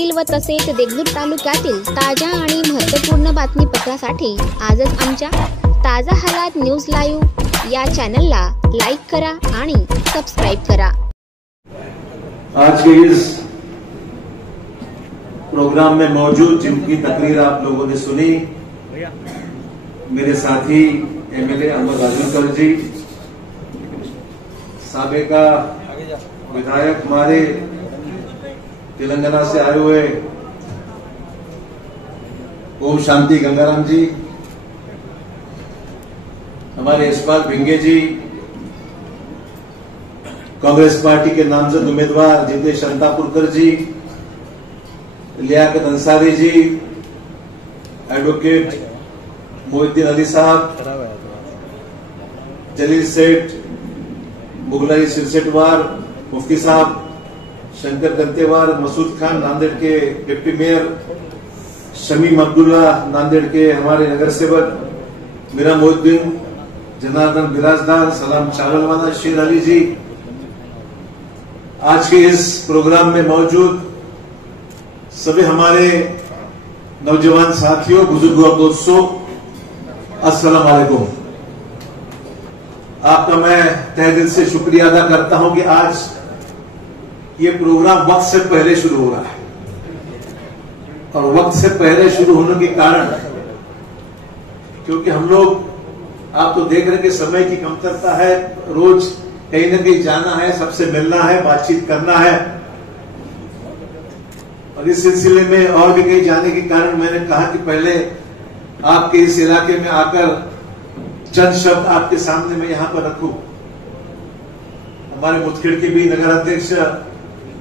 जिल्ह्यातील व तसेच देगलूर तालुक्यातील ताज्या आणि महत्त्वपूर्ण बातमीपत्रासाठी आजच आमच्या ताजा हालात न्यूज लाईव्ह या चॅनलला लाईक करा आणि सबस्क्राइब करा। आज के इस प्रोग्राम में मौजूद जिनकी तकरीर आप लोगों ने सुनी, मेरे साथी एमएलए अहमद राजूरकर जी, साबका विधायक हमारे तेलंगाना से आए हुए ओम शांति गंगाराम जी, हमारे यशपाल भिंगे जी, कांग्रेस पार्टी के नामजद उम्मीदवार जितेश अंतापुरकर जी, लियाकत अंसारी जी, एडवोकेट मोहिउद्दीन अली साहब, जलील सेठ, मुगलाई सिरसेटवार, मुफ्ती साहब, शंकर दंतेवार, मसूद खान नांदेड़ के डिप्टी मेयर, शमीम अब्दुल्ला नांदेड़ के हमारे नगर सेवक, मीरा मोहिउद्दीन, जनार्दन बिराजदार, सलाम चावलवाना, शेर अली जी, आज के इस प्रोग्राम में मौजूद सभी हमारे नौजवान साथियों, बुजुर्गों और दोस्तों, अस्सलाम वालेकुम। आपका मैं तहे दिल से शुक्रिया अदा करता हूं कि आज ये प्रोग्राम वक्त से पहले शुरू हो रहा है, और वक्त से पहले शुरू होने के कारण क्योंकि हम लोग, आप तो देख रहे कि समय की कमतरता है, रोज कहीं न कहीं जाना है, सबसे मिलना है, बातचीत करना है, और इस सिलसिले में और भी कहीं जाने के कारण मैंने कहा कि पहले आपके इस इलाके में आकर चंद शब्द आपके सामने मैं यहां पर रखूं। हमारे मुदखेड़ के भी नगर अध्यक्ष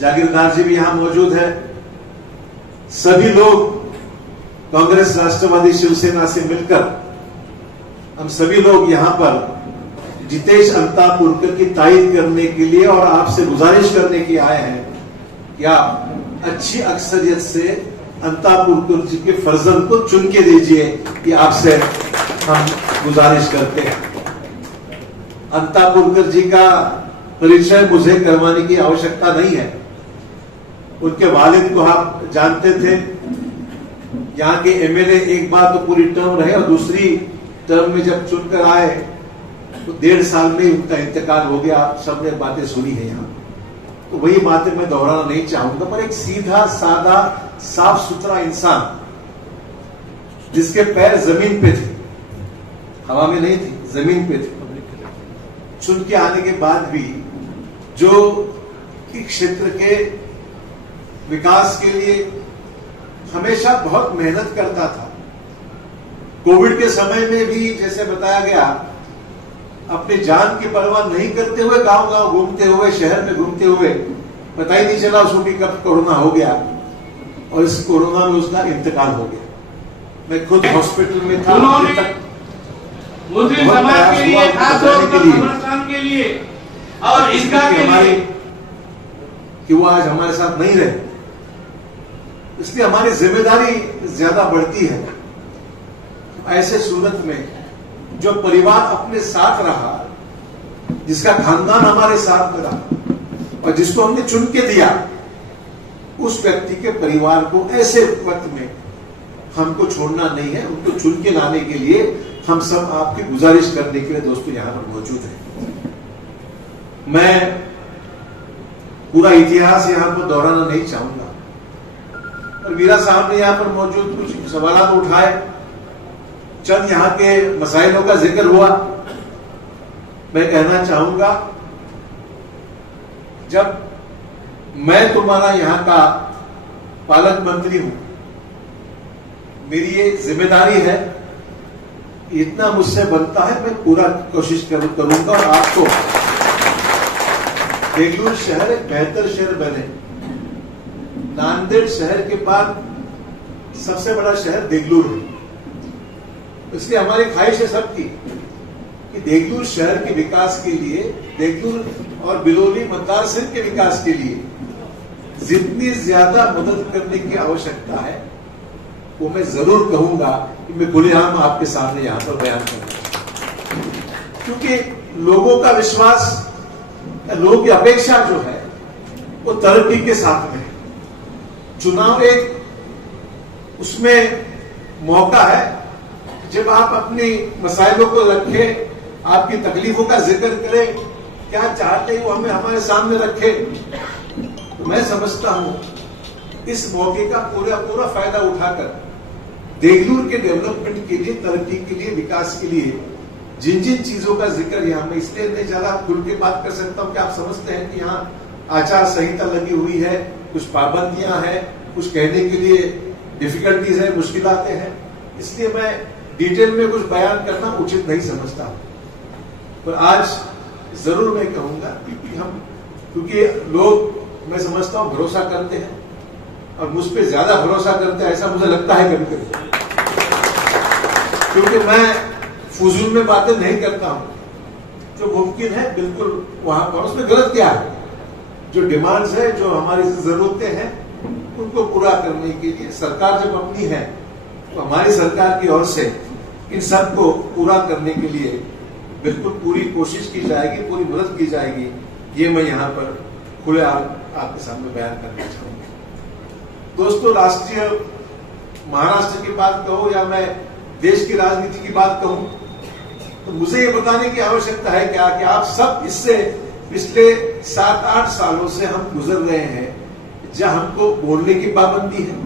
जागीरदार जी भी यहां मौजूद है। सभी लोग कांग्रेस, राष्ट्रवादी, शिवसेना से मिलकर हम सभी लोग यहां पर जितेश अंतापुरकर की तायीद करने के लिए और आपसे गुजारिश करने के आए हैं कि आप अच्छी अक्सरियत से अंतापुरकर जी के फर्जंद को चुन के दीजिए, ये आपसे हम गुजारिश करते हैं। अंतापुरकर जी का परिचय मुझे करवाने की आवश्यकता नहीं है। उनके वालिद को आप जानते थे। यहाँ के एमएलए एक बार तो पूरी टर्म रहे और दूसरी टर्म में जब चुनकर आए तो 1.5 साल में उनका इंतकाल हो गया। आप सबने बातें सुनी है यहाँ, तो वही बातें मैं दोहराना नहीं चाहूंगा, पर एक सीधा साधा साफ सुथरा इंसान जिसके पैर जमीन पे थे, हवा में नहीं थी, जमीन पे थे, चुन के आने के बाद भी जो क्षेत्र के विकास के लिए हमेशा बहुत मेहनत करता था। कोविड के समय में भी जैसे बताया गया, अपनी जान की परवाह नहीं करते हुए गांव गांव घूमते हुए, शहर में घूमते हुए, पता ही नहीं चला उसको कि कब कोरोना हो गया, और इस कोरोना में उसका इंतकाल हो गया। मैं खुद हॉस्पिटल में था, मुस्लिम समाज के लिए, खास तौर पर समर्थन के लिए और इसका हमारी कि वो आज हमारे साथ नहीं रहे, इसलिए हमारी जिम्मेदारी ज्यादा बढ़ती है। ऐसे सूरत में जो परिवार अपने साथ रहा, जिसका खानदान हमारे साथ में रहा और जिसको हमने चुन के दिया, उस व्यक्ति के परिवार को ऐसे वक्त में हमको छोड़ना नहीं है। उनको चुन के लाने के लिए हम सब आपकी गुजारिश करने के लिए दोस्तों यहां पर मौजूद हैं। मैं पूरा इतिहास यहां पर दोहराना नहीं चाहूंगा, और मीरा साहब ने यहां पर मौजूद कुछ सवाल उठाए, चंद यहां के मसाइलों का जिक्र हुआ। मैं कहना चाहूंगा, जब मैं तुम्हारा यहां का पालक मंत्री हूं, मेरी ये जिम्मेदारी है, इतना मुझसे बनता है, मैं पूरा कोशिश करूंगा और आपको देगलूर शहर एक बेहतर शहर बने। नांदेड़ शहर के बाद सबसे बड़ा शहर देगलूर है, इसलिए हमारी ख्वाहिश है सबकी कि देगलूर शहर के विकास के लिए, देगलूर और बिलोली मतदार संघ के विकास के लिए जितनी ज्यादा मदद करने की आवश्यकता है वो मैं जरूर कहूंगा कि मैं खुलेआम आपके सामने यहां पर बयान करूंगा, क्योंकि लोगों का विश्वास, लोगों की अपेक्षा जो है वो तरक्की के साथ में है। चुनाव एक उसमें मौका है जब आप अपनी मसाइलों को रखें, आपकी तकलीफों का जिक्र करें, क्या चाहते हैं वो हमें हमारे सामने रखे। तो मैं समझता हूं इस मौके का पूरा फायदा उठाकर देगलूर के डेवलपमेंट के लिए, तरक्की के लिए, विकास के लिए जिन जिन चीजों का जिक्र यहाँ मैं इसलिए नहीं ज्यादा खुल के बात कर सकता हूँ कि आप समझते हैं कि यहाँ आचार संहिता लगी हुई है, कुछ पाबंदियां हैं, कुछ कहने के लिए डिफिकल्टीज है, मुश्किलातें हैं, इसलिए मैं डिटेल में कुछ बयान करना उचित नहीं समझता। पर आज जरूर मैं कहूंगा कि हम, क्योंकि लोग मैं समझता हूं भरोसा करते हैं और मुझ पर ज्यादा भरोसा करते हैं, ऐसा मुझे लगता है कभी कभी, क्योंकि मैं फजूल में बातें नहीं करता हूं। जो मुमकिन है बिल्कुल वहां पर, उसमें गलत क्या है? जो डिमांड्स है, जो हमारी जरूरतें हैं, उनको पूरा करने के लिए सरकार जब अपनी है तो हमारी सरकार की ओर से इन सब को पूरा करने के लिए बिल्कुल पूरी कोशिश की जाएगी, पूरी मदद की जाएगी। ये मैं यहाँ पर खुलेआम आपके सामने बयान करना चाहूंगा। दोस्तों, राष्ट्रीय महाराष्ट्र की बात कहो या मैं देश की राजनीति की बात कहूं, तो मुझे ये बताने की आवश्यकता है क्या कि आप सब इससे पिछले 7-8 सालों से हम गुजर रहे हैं जहां हमको बोलने की पाबंदी है,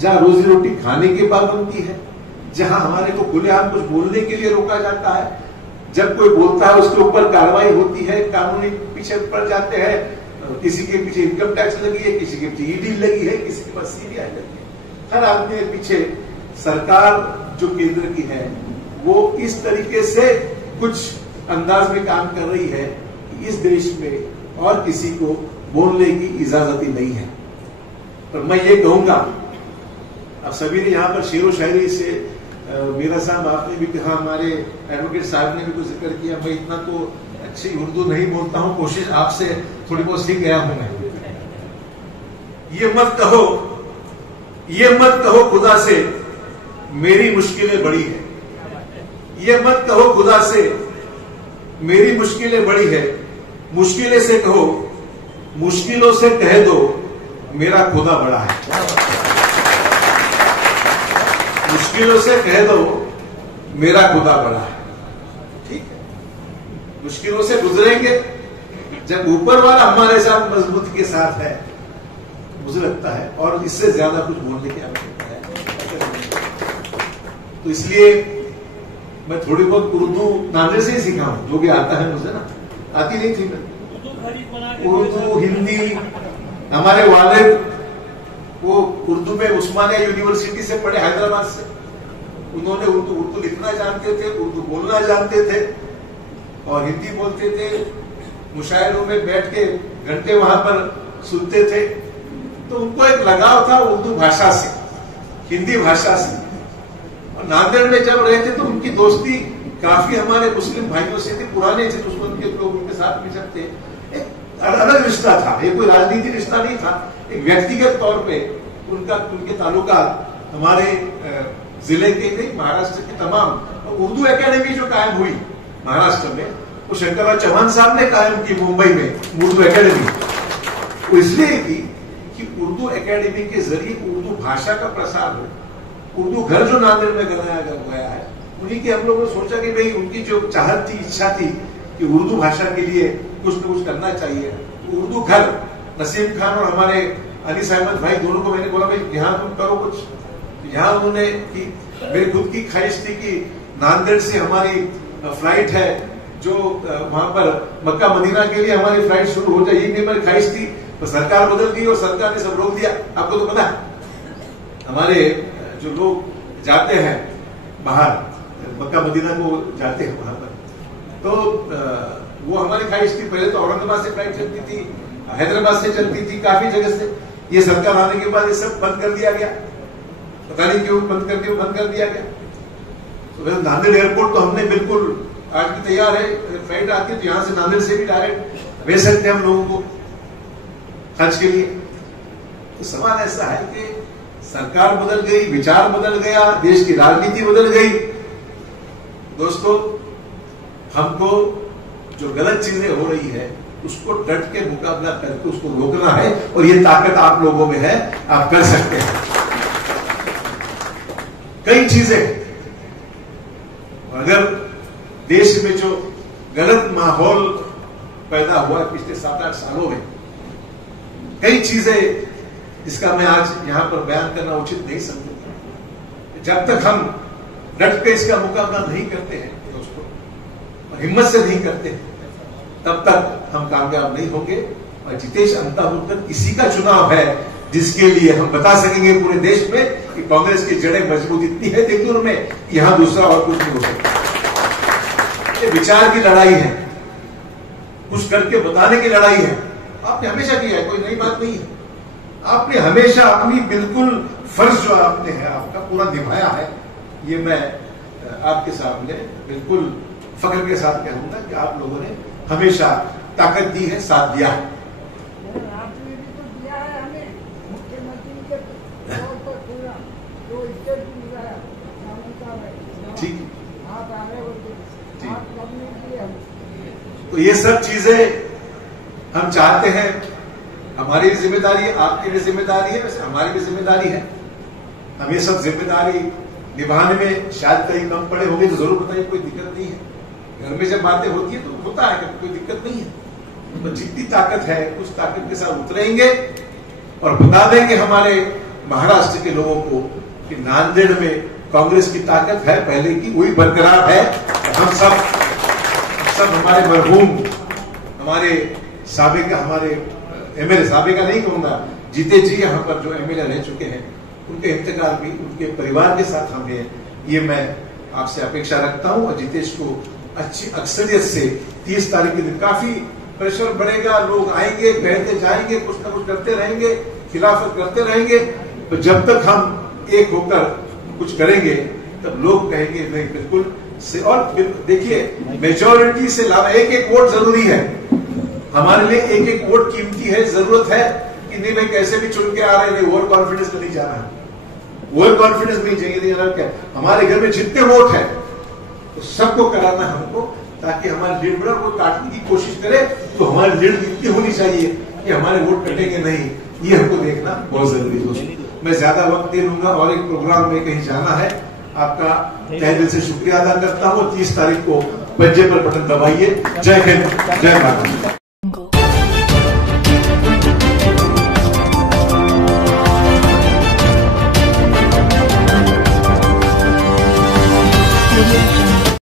जहां रोजी रोटी खाने की पाबंदी है, जहां हमारे को खुलेआम कुछ बोलने के लिए रोका जाता है, जब कोई बोलता है उसके ऊपर कार्रवाई होती है, कानूनी पीछे पड़ जाते हैं, किसी के पीछे इनकम टैक्स लगी है, किसी के पीछे ईडी लगी है, किसी के पास सीबीआई लगी है। हर आदमी के पीछे सरकार जो केंद्र की है वो इस तरीके से कुछ अंदाज में काम कर रही है कि इस देश में और किसी को बोलने की इजाजत ही नहीं है। पर मैं ये कहूंगा, अब सभी ने यहाँ पर शेरो शायरी से मीरा साहब आपने भी कहा, हमारे एडवोकेट साहब ने भी कुछ जिक्र किया। मैं इतना तो अच्छी उर्दू नहीं बोलता हूं, कोशिश आपसे थोड़ी बहुत सीख गया हूं मैं। ये मत कहो खुदा से मेरी मुश्किलें बड़ी है, ये मत कहो खुदा से मेरी मुश्किलें बड़ी है, मुश्किलें से कहो, मुश्किलों से कह दो मेरा खुदा बड़ा है। मुश्किलों से कह दो मेरा खुदा बड़ा है। ठीक है, मुश्किलों से गुजरेंगे, जब ऊपर वाला हमारे साथ मजबूती के साथ है, मुझे लगता है और इससे ज्यादा कुछ बोलने की आवश्यकता है। तो इसलिए मैं थोड़ी बहुत उर्दू नाने से ही सीखा हूं, जो भी आता है मुझे ना, आती नहीं थी मैं उर्दू, हिंदी। हमारे वालिद वो उर्दू में उस्मानिया यूनिवर्सिटी से पढ़े, हैदराबाद से। उन्होंने उर्दू लिखना जानते थे, उर्दू बोलना जानते थे और हिंदी बोलते थे। मुशायरों में बैठ के घंटे वहां पर सुनते थे, तो उनको एक लगाव था उर्दू भाषा से, हिंदी भाषा से। और नांदेड़ में जब रहे थे तो उनकी दोस्ती काफी हमारे मुस्लिम भाइयों से थी, पुराने थे दुश्मन के लोग उनके साथ में जब थे। एक अलग रिश्ता था, ये कोई राजनीतिक रिश्ता नहीं था, एक व्यक्तिगत तौर पे उनके ताल्लुकात हमारे जिले के नहीं, महाराष्ट्र के तमाम। उर्दू एकेडमी जो कायम हुई महाराष्ट्र में, वो शंकरराव चौहान साहब ने कायम की मुंबई में उर्दू एकेडमी। वो इसलिए की कि उर्दू एकेडमी के जरिए उर्दू भाषा का प्रसार हो। उर्दू घर जो नांदेड़ में बनाया गया है, उन्हीं के हम लोगों ने सोचा कि भाई उनकी जो चाहत थी, इच्छा थी कि उर्दू भाषा के लिए कुछ न कुछ करना चाहिए। उर्दू घर, नसीम खान और हमारे अली अहमद भाई दोनों को मैंने बोला भाई यहाँ तुम करो कुछ। यहाँ उन्होंने की, मेरी खुद की ख्वाहिश थी कि नांदेड़ से हमारी फ्लाइट है जो वहां पर मक्का मदीना के लिए हमारी फ्लाइट शुरू हो जाए, ये मेरी ख्वाहिश थी। तो सरकार बदल गई और सरकार ने सब रोक दिया। आपको तो पता है, हमारे जो लोग जाते हैं बाहर, मक्का मदीना को जाते हैं वहां पर, तो वो हमारी ख्वाहिश थी। पहले तो औरंगाबाद से फ्लाइट चलती थी, हैदराबाद से चलती थी, काफी जगह से। ये सरकार आने के बाद ये सब बंद कर दिया गया, पता नहीं क्यों बंद कर दिया गया। तो नांदेड़ एयरपोर्ट तो हमने बिल्कुल आज भी तैयार है, फ्लाइट आती है तो यहां से नांदेड़ से भी डायरेक्ट भेज सकते हैं हम लोगों को खर्च के लिए। तो सवाल ऐसा है कि सरकार बदल गई, विचार बदल गया, देश की राजनीति बदल गई। दोस्तों, हमको जो गलत चीजें हो रही है उसको डट के मुकाबला करके उसको रोकना है, और ये ताकत आप लोगों में है, आप कर सकते हैं। कई चीजें, अगर देश में जो गलत माहौल पैदा हुआ पिछले 7-8 सालों में, कई चीजें जिसका मैं आज यहां पर बयान करना उचित नहीं समझूंगा। जब तक हम डट के इसका मुकाबला नहीं करते हैं दोस्तों, और हिम्मत से नहीं करते हैं, तब तक हम कामयाब नहीं होंगे। और जितेश अंतापुरकर इसी का चुनाव है जिसके लिए हम बता सकेंगे पूरे देश में कि कांग्रेस की जड़ें मजबूत इतनी है देवपुर में, यहां दूसरा और कुछ नहीं हो सकता। ये विचार की लड़ाई है, कुछ करके बताने की लड़ाई है। आपने हमेशा किया है, कोई नई बात नहीं है। आपने हमेशा अपनी बिल्कुल फर्ज जो आपने है आपका पूरा निभाया है। ये मैं आपके सामने बिल्कुल फख्र के साथ कहूंगा कि आप लोगों ने हमेशा ताकत दी है, साथ दिया है। आपने भी तो दिया है हमें, मुख्यमंत्री के तौर पर पूरा जो इज्जत मिला है। ठीक, आप आगे होते, आप कब नहीं किए हम। तो ये सब चीजें हम चाहते हैं, हमारी भी जिम्मेदारी है, आपकी भी जिम्मेदारी है, वैसे हमारी भी जिम्मेदारी है। हम ये सब जिम्मेदारी निभाने में शायद कहीं कम पड़े होंगे तो जरूर बताइए, कोई दिक्कत नहीं है। घर में जब बातें होती है तो होता है, कोई दिक्कत नहीं है। तो जितनी ताकत है उस ताकत के साथ उतरेंगे और बता देंगे हमारे महाराष्ट्र के लोगों को कि नांदेड़ में कांग्रेस की ताकत है, पहले की वही बरकरार है। हम सब हमारे मरहूम, हमारे साबिका, हमारे एमएलए, साबिका नहीं कहूंगा, जीते जी यहाँ पर जो एमएलए रह चुके हैं, उनके इंतकाल भी उनके परिवार के साथ हम हैं, ये मैं आपसे अपेक्षा रखता हूं। और जितेश को अच्छी अक्सरियत से 30 तारीख के दिन काफी प्रेशर बढ़ेगा, लोग आएंगे, बैठते जाएंगे, कुछ ना कुछ करते रहेंगे, खिलाफत करते रहेंगे। तो जब तक हम एक होकर कुछ करेंगे तब लोग कहेंगे नहीं बिल्कुल से। और देखिए मेजोरिटी से लाभ, एक वोट जरूरी है हमारे लिए, एक वोट कीमती है, जरूरत है कि नहीं भाई कैसे भी चुन के आ रहे हैं, ओवर कॉन्फिडेंस में नहीं जाना है, ओवर कॉन्फिडेंस नहीं चाहिए। हमारे घर में जितने वोट है तो सबको कराना हमको, ताकि हमारी लीड बढ़े। वो काटने की कोशिश करे तो हमारी लीड इतनी होनी चाहिए कि हमारे वोट कटेंगे नहीं, ये हमको देखना बहुत जरूरी है दोस्तों। मैं ज्यादा वक्त नहीं लूंगा और एक प्रोग्राम में कहीं जाना है। आपका तहे दिल से शुक्रिया अदा करता हूँ। 30 तारीख को पंजे पर बटन दबाइए। जय हिंद, जय भारत। Video